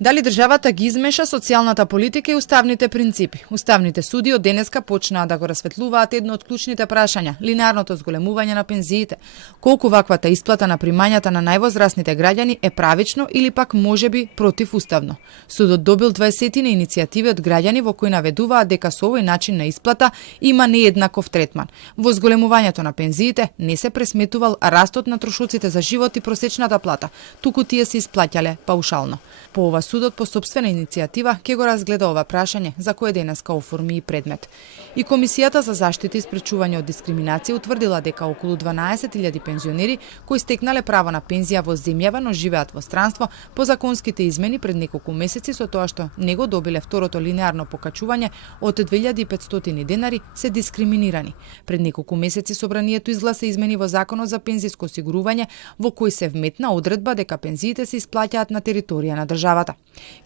Дали државата ги измеша социјалната политика и уставните принципи? Уставните суди од денеска почнаа да го расветлуваат едно од клучните прашања – линеарното зголемување на пензиите. Колку ваквата исплата на примањата на највозрасните граѓани е правично или пак можеби противуставно? Судот добил 20 иницијативи од граѓани во кои наведуваат дека со овој начин на исплата има нееднаков третман. Во зголемувањето на пензиите не се пресметувал растот на трошоците за живот и просечната плата, туку тие се исплаќале паушално. По ова судот по сопствена иницијатива ќе го разгледа ова прашање за кое денеска оформи и предмет. И Комисијата за заштита и спречување од дискриминација утврдила дека околу 12.000 пензионери кои стекнале право на пензија во земјава, но живеат во странство, по законските измени пред неколку месеци со тоа што не го добиле второто линеарно покачување од 2500 денари се дискриминирани. Пред неколку месеци собранието изгласа измени во Законот за пензиско осигурување во кој се вметна одредба дека пензиите се исплаќаат на територија на државата.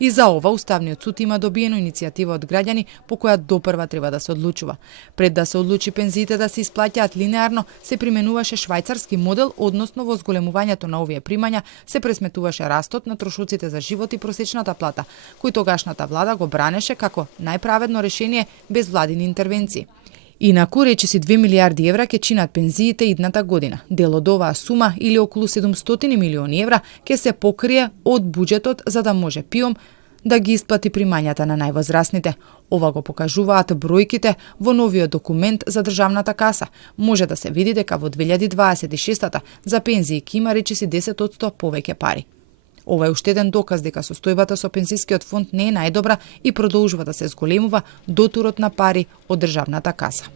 И за ова Уставниот суд има добиено иницијатива од граѓани по која допрва треба да се одлучува. Пред да се одлучи пензиите да се исплаќаат линеарно, се применуваше швајцарски модел, односно во зголемувањето на овие примања се пресметуваше растот на трошоците за живот и просечната плата, кој тогашната влада го бранеше како најправедно решение без владини интервенции. Инаку, речиси 2 милиарди евра ќе чинат пензиите идната година. Дел од оваа сума, или околу 700 милиони евра, ќе се покрие од буџетот за да може ПИОМ да ги исплати примањата на највозрасните. Ова го покажуваат бројките во новиот документ за државната каса. Може да се види дека во 2026 за пензии ќе има речиси 10% повеќе пари. Ова е уште еден доказ дека состојбата со пензискиот фонд не е најдобра и продолжува да се зголемува дотурот на пари од државната каса.